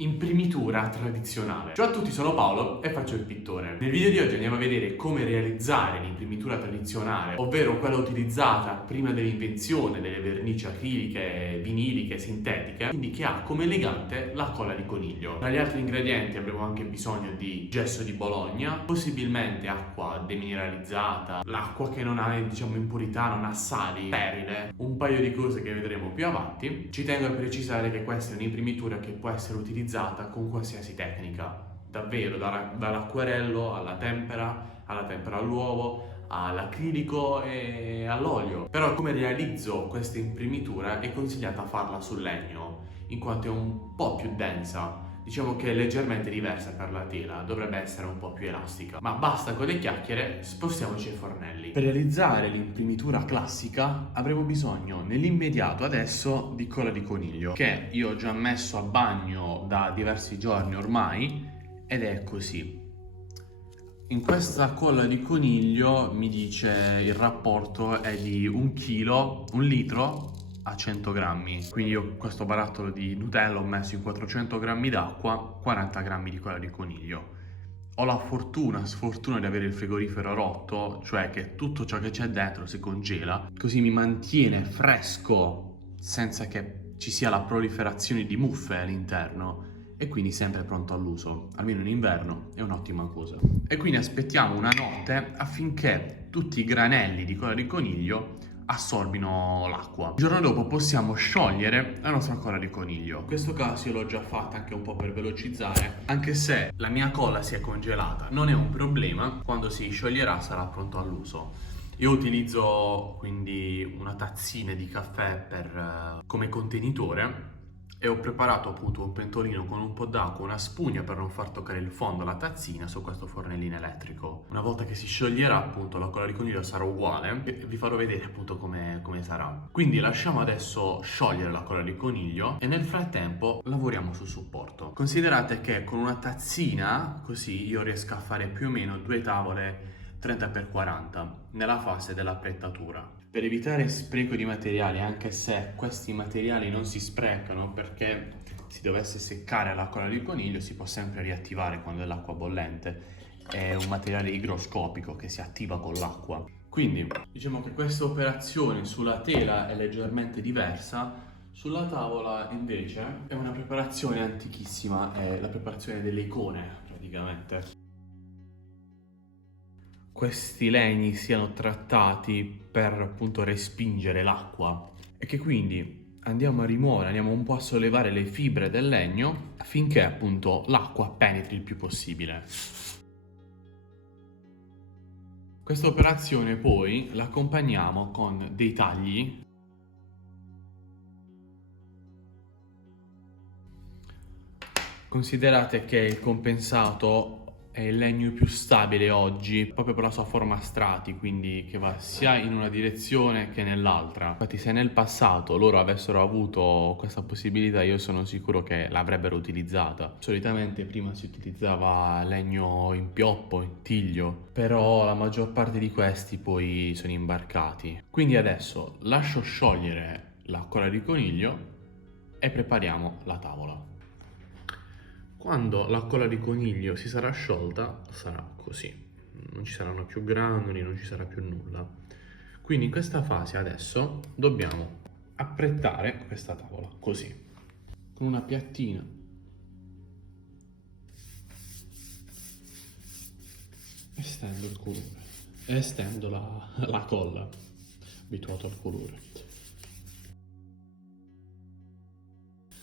Imprimitura tradizionale. Ciao a tutti, sono Paolo e faccio il pittore. Nel video di oggi andiamo a vedere come realizzare l'imprimitura tradizionale, ovvero quella utilizzata prima dell'invenzione delle vernici acriliche, viniliche, sintetiche, quindi che ha come legante la colla di coniglio. Tra gli altri ingredienti avremo anche bisogno di gesso di Bologna, possibilmente acqua demineralizzata, l'acqua che non ha, impurità, non ha sali, sterile, un paio di cose che vedremo più avanti. Ci tengo a precisare che questa è un'imprimitura che può essere utilizzata con qualsiasi tecnica, davvero, dall'acquerello alla tempera all'uovo, all'acrilico e all'olio. Però come realizzo questa imprimitura è consigliata farla sul legno, in quanto è un po' più densa. Diciamo che è leggermente diversa per la tela, dovrebbe essere un po' più elastica. Ma basta con le chiacchiere, spostiamoci ai fornelli. Per realizzare l'imprimitura classica avremo bisogno nell'immediato adesso di colla di coniglio, che io ho già messo a bagno da diversi giorni ormai, ed è così. In questa colla di coniglio mi dice il rapporto è di 1 litro a 100 grammi. Quindi io questo barattolo di Nutella ho messo in 400 grammi d'acqua, 40 grammi di colla di coniglio. Ho la sfortuna di avere il frigorifero rotto, cioè che tutto ciò che c'è dentro si congela, così mi mantiene fresco senza che ci sia la proliferazione di muffe all'interno, e quindi sempre pronto all'uso. Almeno in inverno è un'ottima cosa. E quindi aspettiamo una notte affinché tutti i granelli di colla di coniglio assorbino l'acqua. Il giorno dopo possiamo sciogliere la nostra colla di coniglio. In questo caso io l'ho già fatta anche un po' per velocizzare, anche se la mia colla si è congelata. Non è un problema, quando si scioglierà sarà pronto all'uso. Io utilizzo quindi una tazzina di caffè come contenitore, e ho preparato appunto un pentolino con un po' d'acqua, una spugna per non far toccare il fondo alla tazzina su questo fornellino elettrico. Una volta che si scioglierà appunto la colla di coniglio sarà uguale e vi farò vedere appunto come sarà. Quindi lasciamo adesso sciogliere la colla di coniglio e nel frattempo lavoriamo sul supporto. Considerate che con una tazzina così io riesco a fare più o meno 2 tavole 30x40 nella fase dell'appettatura. Per evitare spreco di materiali, anche se questi materiali non si sprecano, perché si dovesse seccare la colla di coniglio si può sempre riattivare quando è l'acqua bollente, è un materiale igroscopico che si attiva con l'acqua. Quindi diciamo che questa operazione sulla tela è leggermente diversa, sulla tavola invece è una preparazione antichissima, è la preparazione delle icone praticamente. Questi legni siano trattati per appunto respingere l'acqua e che quindi andiamo a rimuovere, andiamo un po' a sollevare le fibre del legno affinché appunto l'acqua penetri il più possibile. Questa operazione poi la accompagniamo con dei tagli . Considerate che il compensato è il legno più stabile oggi, proprio per la sua forma a strati, quindi che va sia in una direzione che nell'altra. Infatti se nel passato loro avessero avuto questa possibilità, io sono sicuro che l'avrebbero utilizzata. Solitamente prima si utilizzava legno in pioppo, in tiglio, però la maggior parte di questi poi sono imbarcati. Quindi adesso lascio sciogliere la colla di coniglio e prepariamo la tavola. Quando la colla di coniglio si sarà sciolta, sarà così. Non ci saranno più granuli, non ci sarà più nulla. Quindi in questa fase adesso dobbiamo apprettare questa tavola, così, con una piattina. E stendo il colore. E stendo la colla, abituato al colore.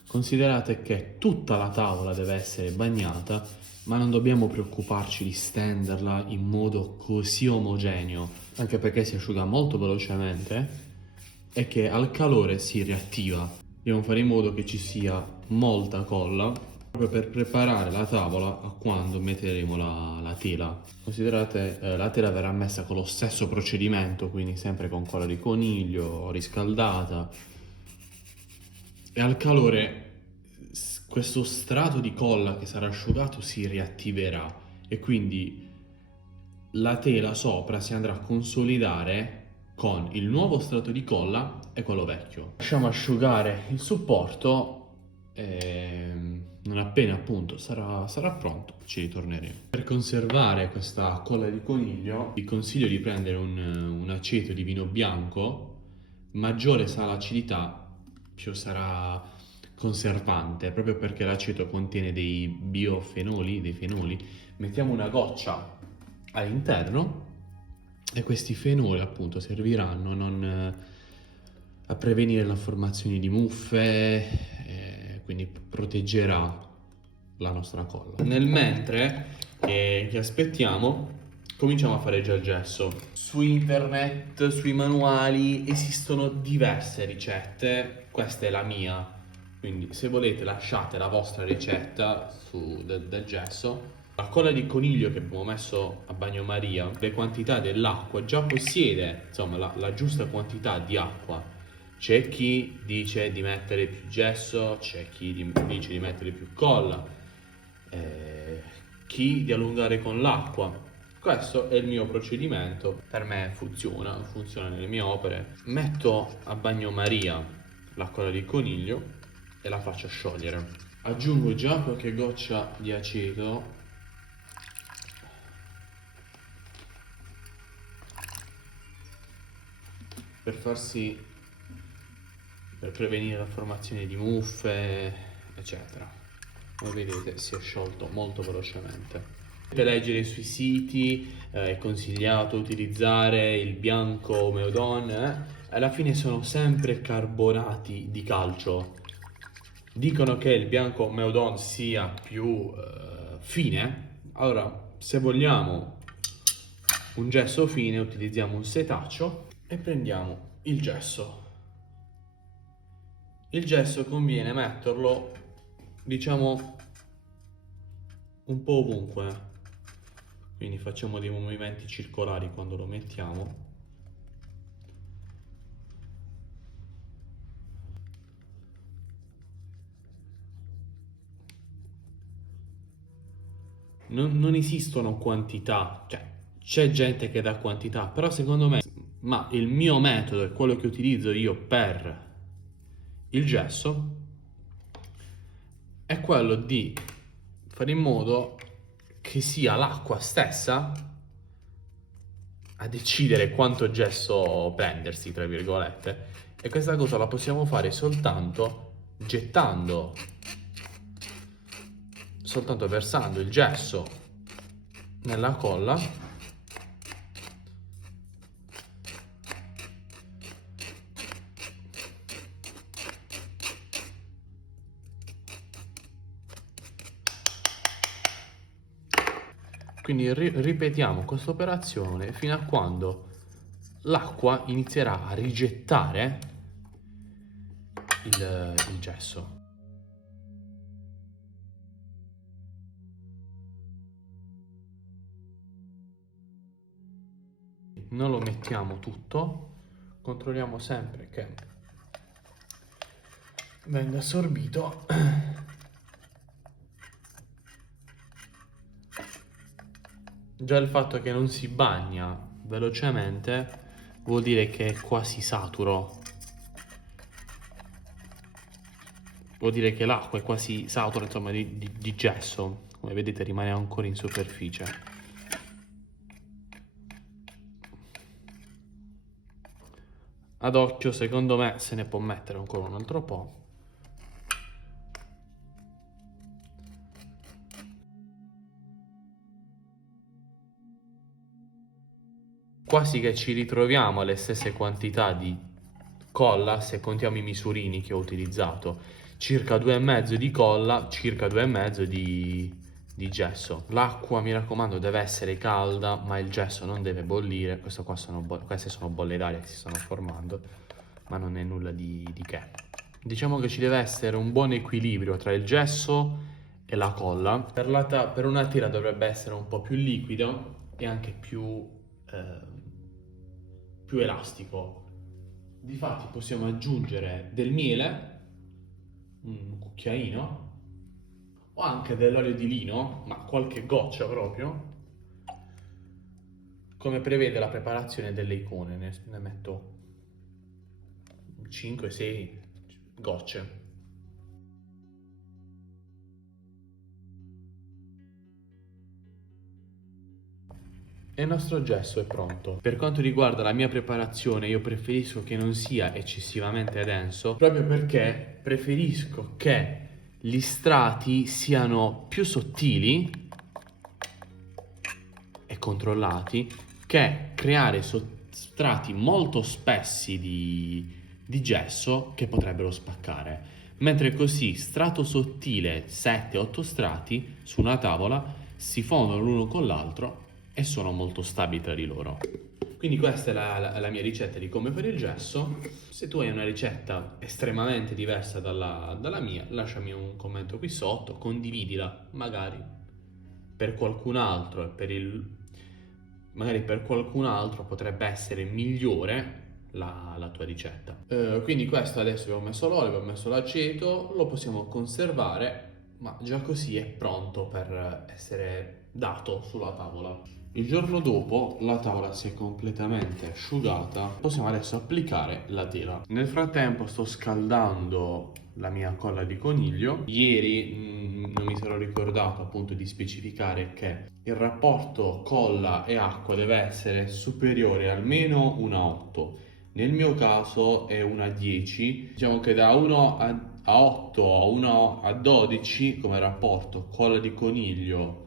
Considerate che tutta la tavola deve essere bagnata, ma non dobbiamo preoccuparci di stenderla in modo così omogeneo, anche perché si asciuga molto velocemente e che al calore si riattiva. Dobbiamo fare in modo che ci sia molta colla, proprio per preparare la tavola a quando metteremo la tela. Considerate, la tela verrà messa con lo stesso procedimento, quindi sempre con colla di coniglio, riscaldata, e al calore questo strato di colla che sarà asciugato si riattiverà e quindi la tela sopra si andrà a consolidare con il nuovo strato di colla e quello vecchio. Lasciamo asciugare il supporto Non appena appunto sarà pronto, ci ritorneremo. Per conservare questa colla di coniglio, vi consiglio di prendere un aceto di vino bianco. Maggiore sarà l'acidità, più sarà conservante, proprio perché l'aceto contiene dei biofenoli, dei fenoli. Mettiamo una goccia all'interno e questi fenoli appunto serviranno a prevenire la formazione di muffe, quindi proteggerà la nostra colla. Nel mentre che aspettiamo, cominciamo a fare già il gesso. Su internet, sui manuali esistono diverse ricette, questa è la mia, quindi se volete lasciate la vostra ricetta del gesso. La colla di coniglio che abbiamo messo a bagnomaria, le quantità dell'acqua già possiede, insomma, la giusta quantità di acqua. C'è chi dice di mettere più gesso, c'è chi dice di mettere più colla, chi di allungare con l'acqua. Questo è il mio procedimento, per me funziona nelle mie opere. Metto a bagnomaria la colla di coniglio e la faccio sciogliere. Aggiungo già qualche goccia di aceto per prevenire la formazione di muffe, eccetera. Come vedete si è sciolto molto velocemente. Per leggere sui siti è consigliato utilizzare il bianco Meudon, alla fine sono sempre carbonati di calcio. Dicono che il bianco Meudon sia più fine. Allora, se vogliamo un gesso fine, utilizziamo un setaccio e prendiamo il gesso. Il gesso conviene metterlo, diciamo, un po' ovunque. Quindi facciamo dei movimenti circolari quando lo mettiamo. Non esistono quantità, cioè c'è gente che dà quantità, però secondo me, ma il mio metodo è quello che utilizzo io per il gesso, è quello di fare in modo che sia l'acqua stessa a decidere quanto gesso prendersi, tra virgolette, e questa cosa la possiamo fare soltanto versando il gesso nella colla. Quindi ripetiamo questa operazione fino a quando l'acqua inizierà a rigettare il gesso. Non lo mettiamo tutto, controlliamo sempre che venga assorbito. Già il fatto che non si bagna velocemente vuol dire che è quasi saturo. Vuol dire che l'acqua è quasi satura, insomma, di gesso. Come vedete rimane ancora in superficie. Ad occhio, secondo me, se ne può mettere ancora un altro po'. Quasi che ci ritroviamo alle stesse quantità di colla se contiamo i misurini che ho utilizzato. Circa 2,5 di colla, circa 2,5 di gesso. L'acqua, mi raccomando, deve essere calda, ma il gesso non deve bollire. Queste sono bolle d'aria che si stanno formando, ma non è nulla di che. Diciamo che ci deve essere un buon equilibrio tra il gesso e la colla. Per una tela dovrebbe essere un po' più liquido e anche più elastico. Difatti possiamo aggiungere del miele, un cucchiaino, o anche dell'olio di lino, ma qualche goccia proprio, come prevede la preparazione delle icone. Ne metto 5-6 gocce. E il nostro gesso è pronto. Per quanto riguarda la mia preparazione, io preferisco che non sia eccessivamente denso, proprio perché preferisco che gli strati siano più sottili e controllati che creare strati molto spessi di gesso che potrebbero spaccare. Mentre così strato sottile 7-8 strati su una tavola si fondono l'uno con l'altro e sono molto stabili tra di loro. Quindi questa è la mia ricetta di come fare il gesso. Se tu hai una ricetta estremamente diversa dalla mia, lasciami un commento qui sotto, condividila magari per qualcun altro e magari per qualcun altro potrebbe essere migliore la tua ricetta. Quindi questo adesso abbiamo messo l'olio, abbiamo messo l'aceto, lo possiamo conservare, ma già così è pronto per essere dato sulla tavola. Il giorno dopo la tavola si è completamente asciugata, possiamo adesso applicare la tela. Nel frattempo sto scaldando la mia colla di coniglio. Ieri non mi sarò ricordato appunto di specificare che il rapporto colla e acqua deve essere superiore almeno 1 a 8. Nel mio caso è 1 a 10. Diciamo che da 1 a 8 a 1 a 12 come rapporto colla di coniglio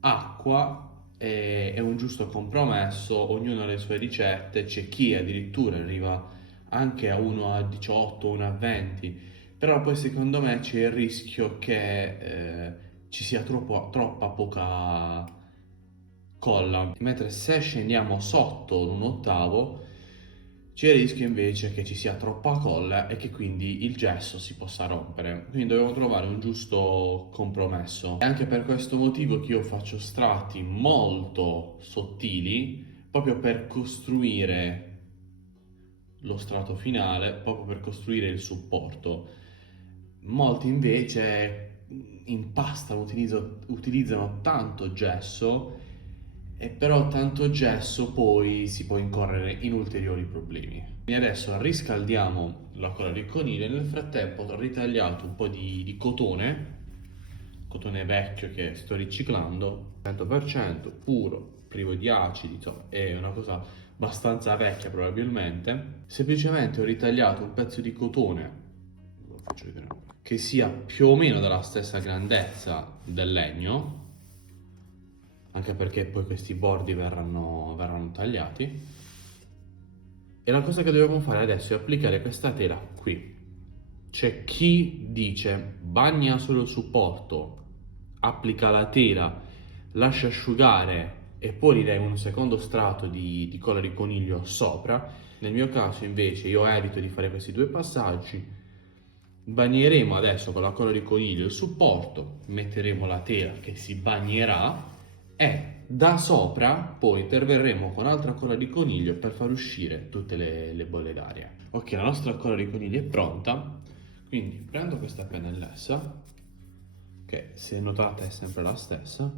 acqua è un giusto compromesso, ognuno ha le sue ricette, c'è chi addirittura arriva anche a 1 a 18, 1 a 20, però poi secondo me c'è il rischio che ci sia troppa poca colla, mentre se scendiamo sotto un ottavo c'è il rischio invece che ci sia troppa colla e che quindi il gesso si possa rompere. Quindi dobbiamo trovare un giusto compromesso. È anche per questo motivo che io faccio strati molto sottili, proprio per costruire lo strato finale, proprio per costruire il supporto. Molti invece impastano, utilizzano tanto gesso, e però tanto gesso poi si può incorrere in ulteriori problemi. E adesso riscaldiamo la colla di coniglio e nel frattempo ho ritagliato un po' di cotone vecchio che sto riciclando, 100% puro, privo di acidi, insomma è una cosa abbastanza vecchia probabilmente. Semplicemente ho ritagliato un pezzo di cotone, ve lo faccio vedere, che sia più o meno della stessa grandezza del legno, anche perché poi questi bordi verranno tagliati. E la cosa che dobbiamo fare adesso è applicare questa tela qui. C'è chi dice bagna solo il supporto, applica la tela, lascia asciugare e poi gli dai un secondo strato di colla di coniglio sopra. Nel mio caso invece io evito di fare questi due passaggi. Bagneremo adesso con la colla di coniglio il supporto, metteremo la tela che si bagnerà e da sopra poi interverremo con altra colla di coniglio per far uscire tutte le bolle d'aria. Ok, la nostra colla di coniglio è pronta, quindi prendo questa pennellessa, che se notate è sempre la stessa,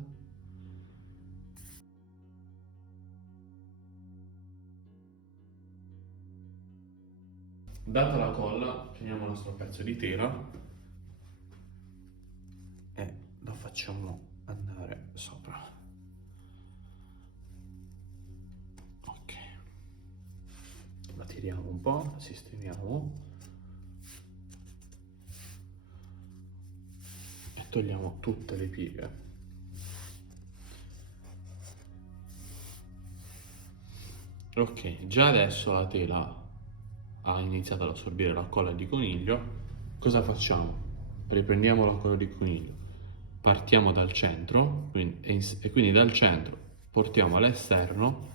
data la colla prendiamo il nostro pezzo di tela e lo facciamo andare sopra. La tiriamo un po', sistemiamo e togliamo tutte le pieghe. Ok, già adesso la tela ha iniziato ad assorbire la colla di coniglio. Cosa facciamo? Riprendiamo la colla di coniglio, partiamo dal centro e quindi dal centro portiamo all'esterno.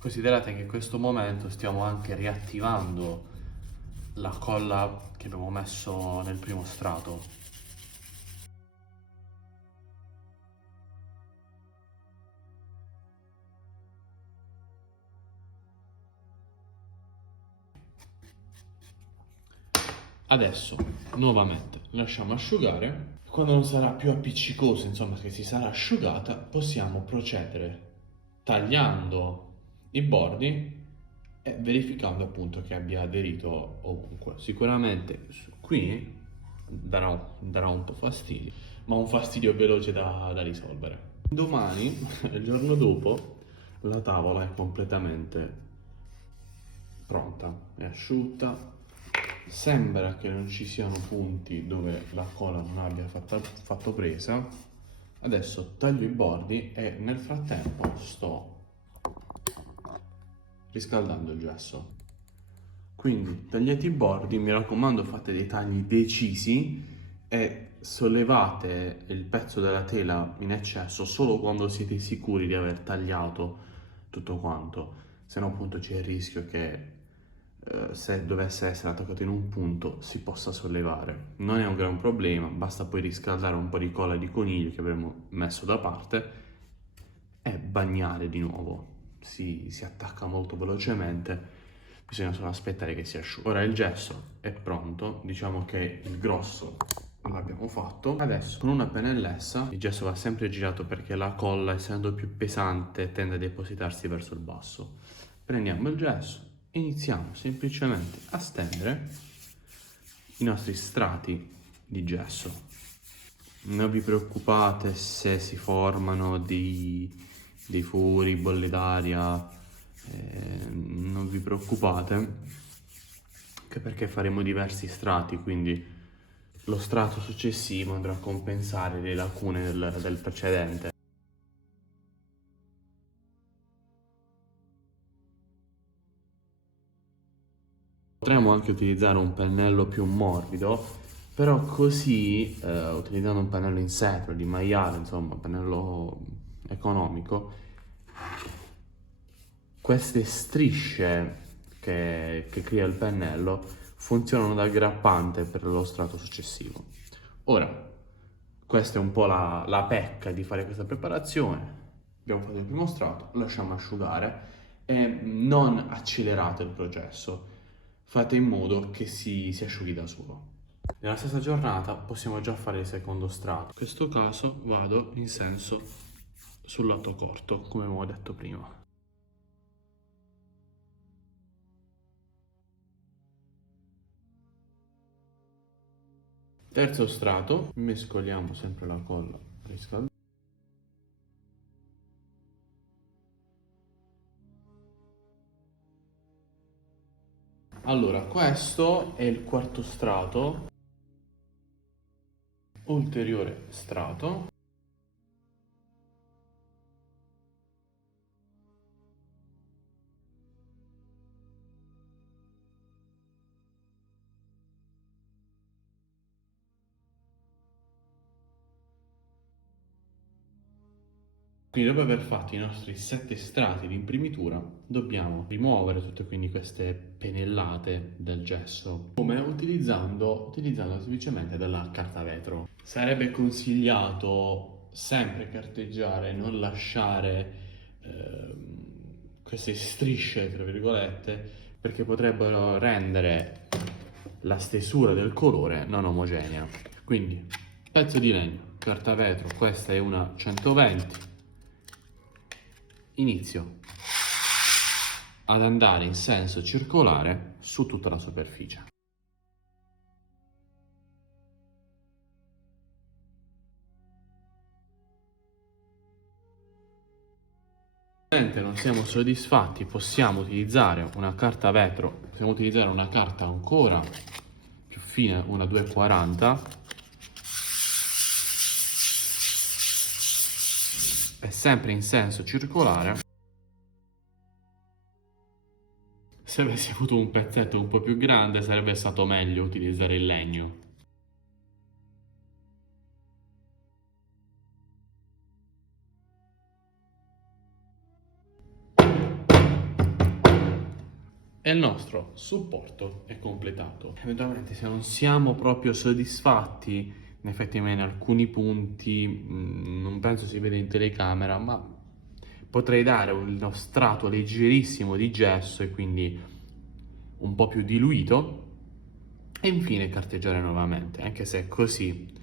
Considerate che in questo momento stiamo anche riattivando la colla che abbiamo messo nel primo strato. Adesso nuovamente lasciamo asciugare. Quando non sarà più appiccicosa, insomma che si sarà asciugata, possiamo procedere tagliando i bordi e verificando appunto che abbia aderito ovunque. Sicuramente qui darà un po' fastidio, ma un fastidio veloce da risolvere. Domani, il giorno dopo, la tavola è completamente pronta, è asciutta. Sembra che non ci siano punti dove la cola non abbia fatto presa. Adesso taglio i bordi e nel frattempo sto riscaldando il gesso. Quindi tagliate i bordi, mi raccomando fate dei tagli decisi e sollevate il pezzo della tela in eccesso solo quando siete sicuri di aver tagliato tutto quanto, se no appunto c'è il rischio che se dovesse essere attaccato in un punto si possa sollevare. Non è un gran problema, basta poi riscaldare un po' di colla di coniglio che avremo messo da parte e bagnare di nuovo. Si attacca molto velocemente, bisogna solo aspettare che si asciughi. Ora il gesso è pronto, diciamo che il grosso l'abbiamo fatto. Adesso con una pennellessa, il gesso va sempre girato perché la colla, essendo più pesante, tende a depositarsi verso il basso. Prendiamo il gesso, iniziamo semplicemente a stendere i nostri strati di gesso. Non vi preoccupate se si formano dei furi, bolle d'aria, non vi preoccupate, anche perché faremo diversi strati, quindi lo strato successivo andrà a compensare le lacune del precedente. Potremmo anche utilizzare un pennello più morbido, però così, utilizzando un pennello in setro, di maiale, insomma, un pennello economico, queste strisce che crea il pennello funzionano da aggrappante per lo strato successivo. Ora, questa è un po' la pecca di fare questa preparazione. Abbiamo fatto il primo strato, lo lasciamo asciugare e non accelerate il processo. Fate in modo che si asciughi da solo. Nella stessa giornata possiamo già fare il secondo strato. In questo caso vado in senso sul lato corto, come avevo detto prima. Terzo strato, mescoliamo sempre la colla riscaldata. Allora, questo è il quarto strato, ulteriore strato. Quindi dopo aver fatto i nostri 7 strati di imprimitura, dobbiamo rimuovere tutte quindi queste pennellate del gesso, come utilizzando semplicemente della carta vetro. Sarebbe consigliato sempre carteggiare, non lasciare queste strisce, tra virgolette, perché potrebbero rendere la stesura del colore non omogenea. Quindi, pezzo di legno, carta vetro, questa è una 120. Inizio ad andare in senso circolare su tutta la superficie. Se non siamo soddisfatti, possiamo utilizzare una carta vetro, possiamo utilizzare una carta ancora più fine, una 240, e sempre in senso circolare. Se avessi avuto un pezzetto un po' più grande sarebbe stato meglio utilizzare il legno. E il nostro supporto è completato. Eventualmente se non siamo proprio soddisfatti, in effetti in alcuni punti, non penso si vede in telecamera, ma potrei dare uno strato leggerissimo di gesso e quindi un po' più diluito e infine carteggiare nuovamente, anche se così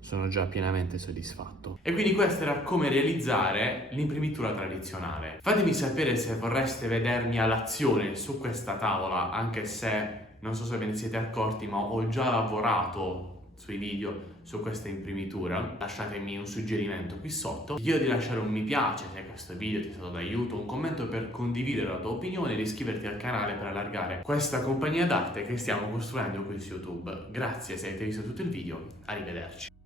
sono già pienamente soddisfatto. E quindi questo era come realizzare l'imprimitura tradizionale. Fatemi sapere se vorreste vedermi all'azione su questa tavola, anche se non so se ve ne siete accorti, ma ho già lavorato sui video su questa imprimitura, lasciatemi un suggerimento qui sotto. Ti chiedo di lasciare un mi piace se questo video ti è stato d'aiuto, un commento per condividere la tua opinione e di iscriverti al canale per allargare questa compagnia d'arte che stiamo costruendo qui su YouTube. Grazie se avete visto tutto il video, arrivederci.